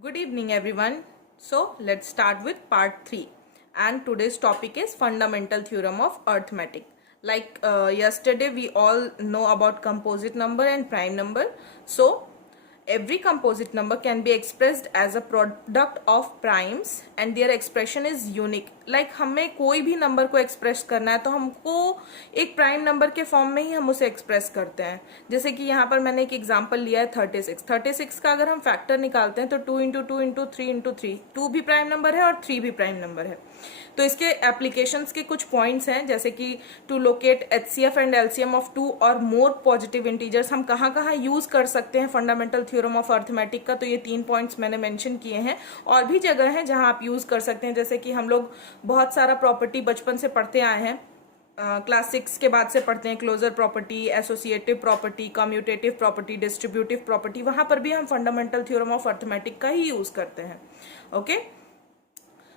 Good evening everyone. So let's start with part 3 and today's topic is fundamental theorem of arithmetic. Like yesterday we all know about composite number and prime number. So every composite number can be expressed as a product of primes and their expression is unique. Like हमें कोई भी number को express करना है तो हमको एक prime number के फॉर्म में ही हम उसे एक्सप्रेस करते हैं. जैसे कि यहाँ पर मैंने एक एग्जांपल लिया है 36 का अगर हम फैक्टर निकालते हैं तो 2 इंटू 2 इंटू 3 इंटू 3 2 भी प्राइम नंबर है और 3 भी प्राइम नंबर है. तो इसके एप्लीकेशंस के कुछ पॉइंट्स हैं जैसे कि to locate HCF and LCM of 2 or more positive integers हम कहाँ कहाँ यूज कर सकते हैं फंडामेंटल थ्योरम ऑफ अर्थमेटिक का. तो ये 3 पॉइंट्स मैंने मेंशन किए हैं. और भी जगह हैं जहां आप यूज कर सकते हैं जैसे कि हम लोग बहुत सारा प्रॉपर्टी बचपन से पढ़ते आए हैं. क्लास 6 के बाद से पढ़ते हैं closure property, associative property, commutative property, distributive property. वहां पर भी हम फंडामेंटल थ्योरम ऑफ अर्थमेटिक का ही यूज करते हैं. ओके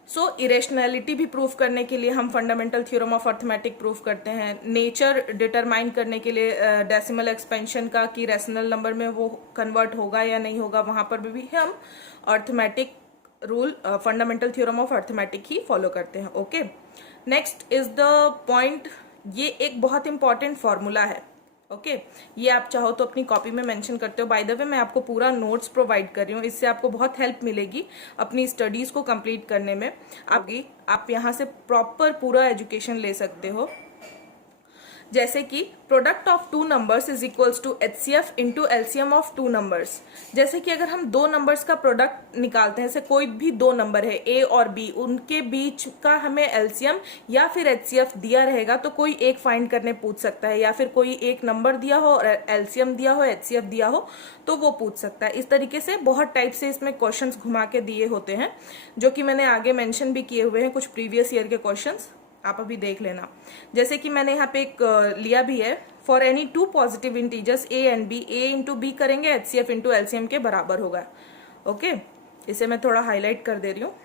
सो इरेशनैलिटी भी प्रूफ करने के लिए हम fundamental theorem of arithmetic proof करते हैं. नेचर डिटरमाइन करने के लिए डेसिमल एक्सपेंशन का कि रैशनल नंबर में वो कन्वर्ट होगा या नहीं होगा, वहां पर भी हम arithmetic rule fundamental theorem of arithmetic he follow करते हैं. Okay next is the point. ये एक बहुत इंपॉर्टेंट फॉर्मूला है. ओके ये आप चाहो तो अपनी कॉपी में मेंशन करते हो. बाय द वे मैं आपको पूरा नोट्स प्रोवाइड कर रही हूँ, इससे आपको बहुत हेल्प मिलेगी अपनी स्टडीज को कंप्लीट करने में. आप यहाँ से प्रॉपर पूरा एजुकेशन ले सकते हो. जैसे कि product of 2 numbers is equals to HCF into LCM of 2 numbers. जैसे कि अगर हम 2 नंबर्स का प्रोडक्ट निकालते हैं, जैसे कोई भी 2 नंबर है ए और बी, उनके बीच का हमें एलसीएम या फिर एचसीएफ दिया रहेगा तो कोई एक फाइंड करने पूछ सकता है, या फिर कोई एक नंबर दिया हो और एलसीएम दिया हो, एचसीएफ दिया हो तो वो पूछ सकता है. इस तरीके से बहुत टाइप से इसमें क्वेश्चंस घुमा के दिए होते हैं जो कि मैंने आगे मेंशन भी किए हुए हैं कुछ प्रीवियस ईयर के क्वेश्चंस, आप अभी देख लेना. जैसे कि मैंने यहाँ पे एक लिया भी है, for any 2 positive integers A and B, A into B करेंगे एचसीएफ इंटू एलसीएम के बराबर होगा. ओके इसे मैं थोड़ा हाईलाइट कर दे रही हूँ.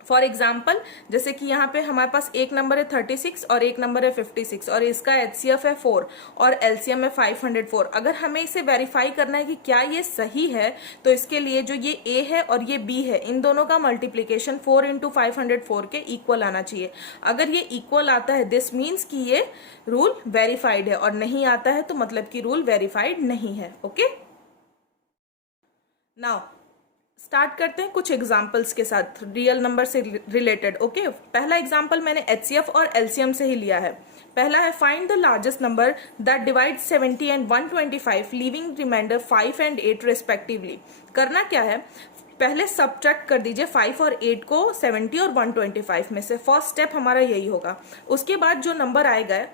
फॉर एग्जाम्पल जैसे कि यहाँ पे हमारे पास एक नंबर है 36 और एक नंबर है 56 और इसका एचसीएफ है 4 और एलसीएम है 504. अगर हमें इसे वेरीफाई करना है कि क्या ये सही है तो इसके लिए जो ये ए है और ये बी है, इन दोनों का मल्टीप्लीकेशन 4 इंटू 504 के इक्वल आना चाहिए. अगर ये इक्वल आता है दिस मीन्स कि ये रूल वेरीफाइड है, और नहीं आता है तो मतलब कि रूल वेरीफाइड नहीं है. ओके नाउ स्टार्ट करते हैं कुछ एग्जाम्पल्स के साथ रियल नंबर से रिलेटेड. ओके पहला एग्जाम्पल मैंने एचसीएफ और एलसीएम से ही लिया है. पहला है find the largest number that divide 70 and 125 leaving remainder 5 and 8 respectively. करना क्या है, पहले सब्ट्रैक्ट कर दीजिए 5 और 8 को 70 और 125 में से. फर्स्ट स्टेप हमारा यही होगा. उसके बाद जो नंबर आएगा,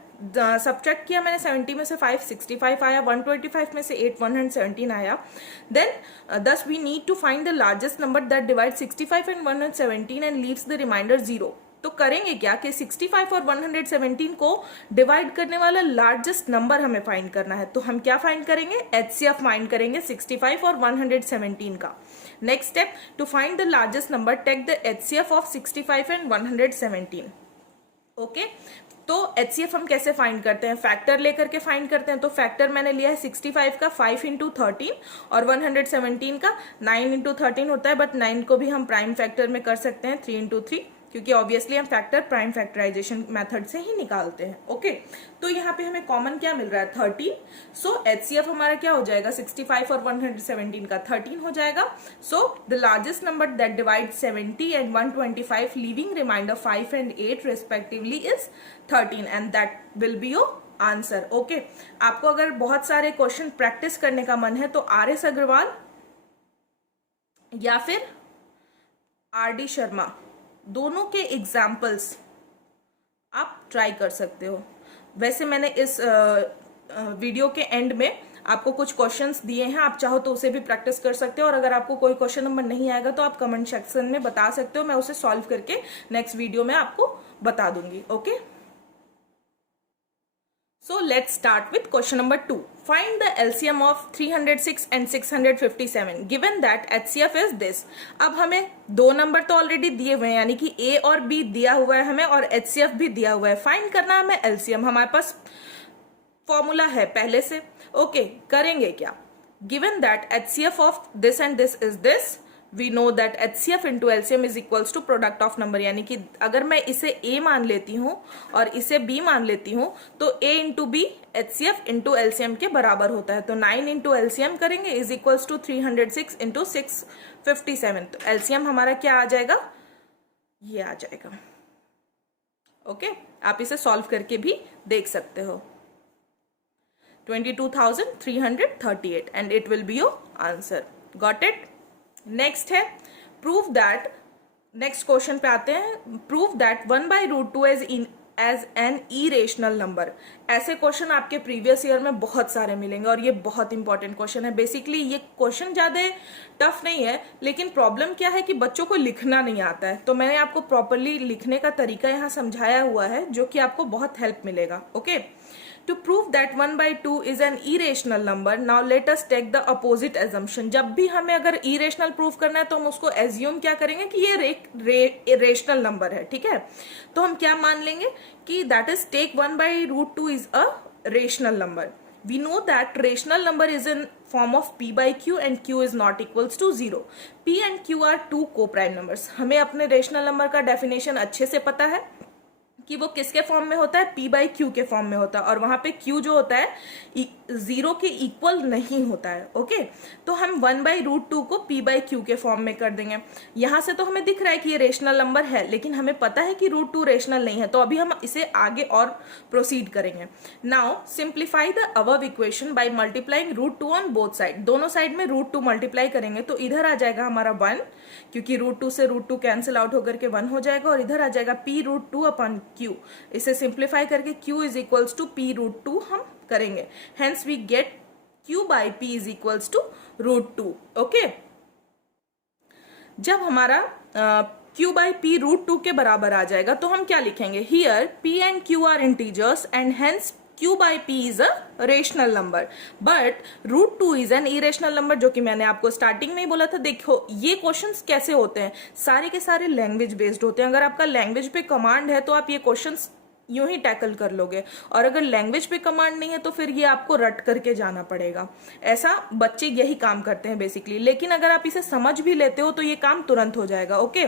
सब्ट्रैक्ट किया मैंने 70 में से 5 65 आया, 125 में से 8 117 आया. Then thus we need to find the largest number that divides 65 and 117 and leaves the remainder 0. तो करेंगे क्या कि 65 और 117 को डिवाइड करने वाला लार्जेस्ट नंबर हमें फाइंड करना है. तो हम क्या फाइंड करेंगे, एचसीएफ फाइंड करेंगे 65 और 117 का. Next step to find the largest number, take the HCF of 65 and 117. Okay तो एचसीएफ हम कैसे फाइंड करते हैं, फैक्टर लेकर के फाइंड करते हैं. तो फैक्टर मैंने लिया है 65 का 5 इंटू 13 और 117 का 9 इंटू 13 होता है, बट 9 को भी हम प्राइम फैक्टर में कर सकते हैं 3 इंटू 3, क्योंकि ऑब्वियसली हम फैक्टर प्राइम फैक्टराइजेशन मेथड से ही निकालते हैं. ओके तो यहाँ पे हमें कॉमन क्या मिल रहा है 13. सो एचसीएफ हमारा क्या हो जाएगा 65 और 117 का 13 हो जाएगा. So the largest number that divide 70 and 125 leaving remainder 5 and 8 respectively is 13 and that will be your answer. Okay आपको अगर बहुत सारे क्वेश्चन प्रैक्टिस करने का मन है तो आर.एस. अग्रवाल या फिर आर.डी. शर्मा दोनों के एग्जाम्पल्स आप ट्राई कर सकते हो. वैसे मैंने इस वीडियो के एंड में आपको कुछ क्वेश्चंस दिए हैं, आप चाहो तो उसे भी प्रैक्टिस कर सकते हो. और अगर आपको कोई क्वेश्चन नंबर नहीं आएगा तो आप कमेंट सेक्शन में बता सकते हो, मैं उसे सॉल्व करके नेक्स्ट वीडियो में आपको बता दूंगी. Okay So let's start with question number 2. Find the LCM of 306 and 657 given that HCF is this. अब हमें 2 नंबर तो ऑलरेडी दिए हुए हैं, यानी कि A और B दिया हुआ है हमें और HCF भी दिया हुआ है. फाइंड करना है हमें LCM, हमारे पास फॉर्मूला है पहले से. ओके करेंगे क्या, given that HCF of this and this is this, we know that HCF into LCM is equals to product of number, यानी कि अगर मैं इसे A मान लेती हूँ और इसे B मान लेती हूँ तो A into B HCF into LCM के बराबर होता है। तो 9 इंटू एलसीएम करेंगे इज इक्वल्स टू 306 इंटू 657। तो एलसीएम हमारा क्या आ जाएगा, ये आ जाएगा। ओके आप इसे सॉल्व करके भी देख सकते हो। 22,338 and it will be your answer. Got it. Next है प्रूव दैट, नेक्स्ट क्वेश्चन पे आते हैं। Prove that 1/√2 is an irrational number. ऐसे क्वेश्चन आपके प्रीवियस ईयर में बहुत सारे मिलेंगे और ये बहुत इंपॉर्टेंट क्वेश्चन है। बेसिकली ये क्वेश्चन ज़्यादा टफ नहीं है, लेकिन प्रॉब्लम क्या है कि बच्चों को लिखना नहीं आता है। तो मैंने आपको प्रॉपरली लिखने का तरीका यहाँ समझाया हुआ है जो कि आपको बहुत हेल्प मिलेगा। Okay, to prove that 1/2 is an irrational number, now let us take the opposite assumption। जब भी हमें अगर irrational proof करना है तो हम उसको assume क्या करेंगे कि ये rational number है, ठीक है। तो हम क्या मान लेंगे कि that is take 1/√2 is a rational number। We know that rational number is in form of p by q and q is not equals to 0। p and q are two co-prime numbers। हमें अपने rational number का definition अच्छे से पता है कि वो किसके फॉर्म में होता है, p बाई क्यू के फॉर्म में होता है, और वहां पे q जो होता है 0 के इक्वल नहीं होता है। ओके, तो हम 1/√2 को p बाई क्यू के फॉर्म में कर देंगे। यहां से तो हमें दिख रहा है कि ये रेशनल नंबर है, लेकिन हमें पता है कि √2 रेशनल नहीं है, तो अभी हम इसे आगे और प्रोसीड करेंगे। Now simplify the above equation by multiplying √2 on both side. दोनों साइड में √2 मल्टीप्लाई करेंगे तो इधर आ जाएगा हमारा 1, क्योंकि √2 से √2 कैंसिल आउट होकर के 1 हो जाएगा, और इधर आ जाएगा p√2 अपॉन q। इसे सिंप्लीफाई करके q is equals to p√2 हम करेंगे। Hence we get q by p is equals to √2। Okay, जब हमारा q बाई p √2 के बराबर आ जाएगा तो हम क्या लिखेंगे, here p and q are integers and hence q by p is a rational number but √2 is an irrational number, जो कि मैंने आपको स्टार्टिंग में ही बोला था। देखो ये क्वेश्चंस कैसे होते हैं, सारे के सारे लैंग्वेज बेस्ड होते हैं। अगर आपका लैंग्वेज पे कमांड है तो आप ये क्वेश्चंस यूं ही टैकल कर लोगे, और अगर लैंग्वेज पे कमांड नहीं है तो फिर ये आपको रट करके जाना पड़ेगा। ऐसा बच्चे यही काम करते हैं बेसिकली, लेकिन अगर आप इसे समझ भी लेते हो तो ये काम तुरंत हो जाएगा। Okay,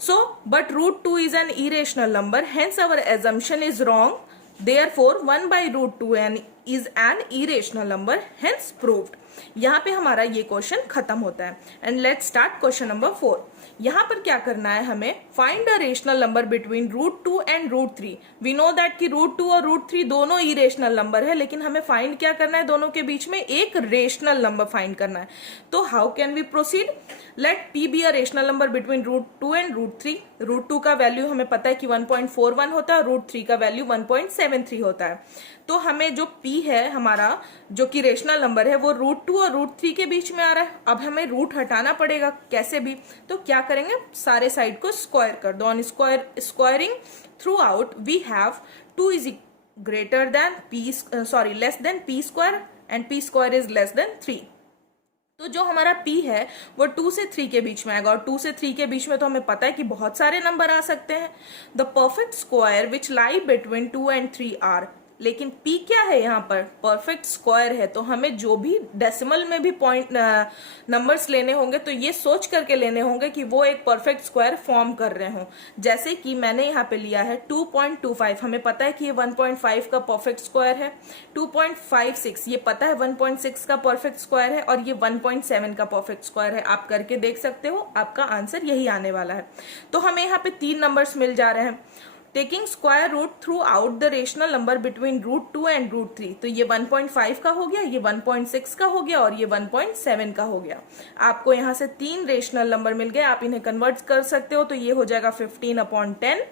so but √2 is an irrational number, hence our assumption is wrong, therefore 1/√2 is an irrational number, hence proved। यहाँ पे हमारा ये क्वेश्चन खत्म होता है। And let's start question number 4। यहाँ पर क्या करना है हमें, find a rational number between √2 and √3। We know that कि √2 और √3 दोनों इरेशनल नंबर है, लेकिन हमें फाइंड क्या करना है, दोनों के बीच में एक रेशनल नंबर फाइंड करना है। तो how can we proceed, let p be a rational number between √2 and √3। √2 का वैल्यू हमें पता है कि 1.41 होता है, √3 का वैल्यू 1.73 होता है। तो हमें जो p है हमारा, जो कि रेशनल नंबर है, वो √2 और √3 के बीच में आ रहा है। अब हमें रूट हटाना पड़ेगा कैसे भी, तो क्या करेंगे, सारे साइड को स्क्वायर कर दो। On squaring throughout we have 2 is greater than less than p square and p square is less than 3। तो जो हमारा p है वो 2 से 3 के बीच में आएगा, और 2 से 3 के बीच में तो हमें पता है कि बहुत सारे नंबर आ सकते हैं। The perfect square which lie between 2 and 3 are, लेकिन p क्या है यहाँ पर, परफेक्ट स्क्वायर है, तो हमें जो भी डेसिमल में भी पॉइंट नंबर्स लेने होंगे तो ये सोच करके लेने होंगे कि वो एक परफेक्ट स्क्वायर फॉर्म कर रहे हों। जैसे कि मैंने यहाँ पे लिया है 2.25, हमें पता है कि ये 1.5 का परफेक्ट स्क्वायर है। 2.56 ये पता है 1.6 का परफेक्ट स्क्वायर है, और ये 1.7 का परफेक्ट स्क्वायर है। आप करके देख सकते हो, आपका आंसर यही आने वाला है। तो हमें यहाँ पे 3 नंबर्स मिल जा रहे हैं। Taking square root throughout the rational number between √2 and √3, तो ये 1.5 का हो गया, ये 1.6 का हो गया, और ये 1.7 का हो गया। आपको यहाँ से 3 रेशनल नंबर मिल गए। आप इन्हें कन्वर्ट कर सकते हो, तो ये हो जाएगा 15/10,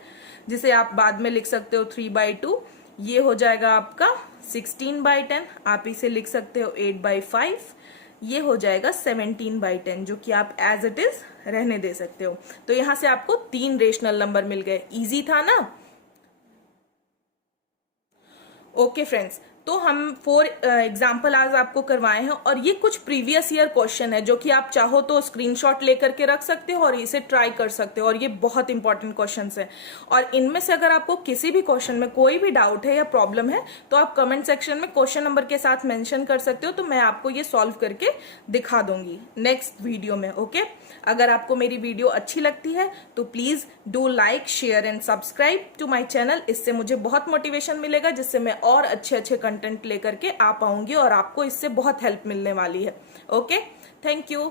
जिसे आप बाद में लिख सकते हो 3/2। ये हो जाएगा आपका 16/10, आप इसे लिख सकते हो 8/5। ये हो जाएगा 17/10, जो कि आप एज इट इज रहने दे सकते हो। तो यहां से आपको 3 रेशनल नंबर मिल गए। इजी था ना। ओके फ्रेंड्स, तो हम 4 एग्जाम्पल आज आपको करवाए हैं और ये कुछ प्रीवियस ईयर क्वेश्चन है जो कि आप चाहो तो स्क्रीनशॉट लेकर के रख सकते हो और इसे ट्राई कर सकते हो, और ये बहुत इंपॉर्टेंट क्वेश्चंस है। और इनमें से अगर आपको किसी भी क्वेश्चन में कोई भी डाउट है या प्रॉब्लम है तो आप कमेंट सेक्शन में क्वेश्चन नंबर के साथ मेंशन कर सकते हो, तो मैं आपको ये सॉल्व करके दिखा दूंगी नेक्स्ट वीडियो में। ओके, अगर आपको मेरी वीडियो अच्छी लगती है तो please do like, share and subscribe to my channel. इससे मुझे बहुत मोटिवेशन मिलेगा, जिससे मैं और अच्छे अच्छे कंटेंट लेकर के आ पाऊंगी और आपको इससे बहुत हेल्प मिलने वाली है। Okay, thank you.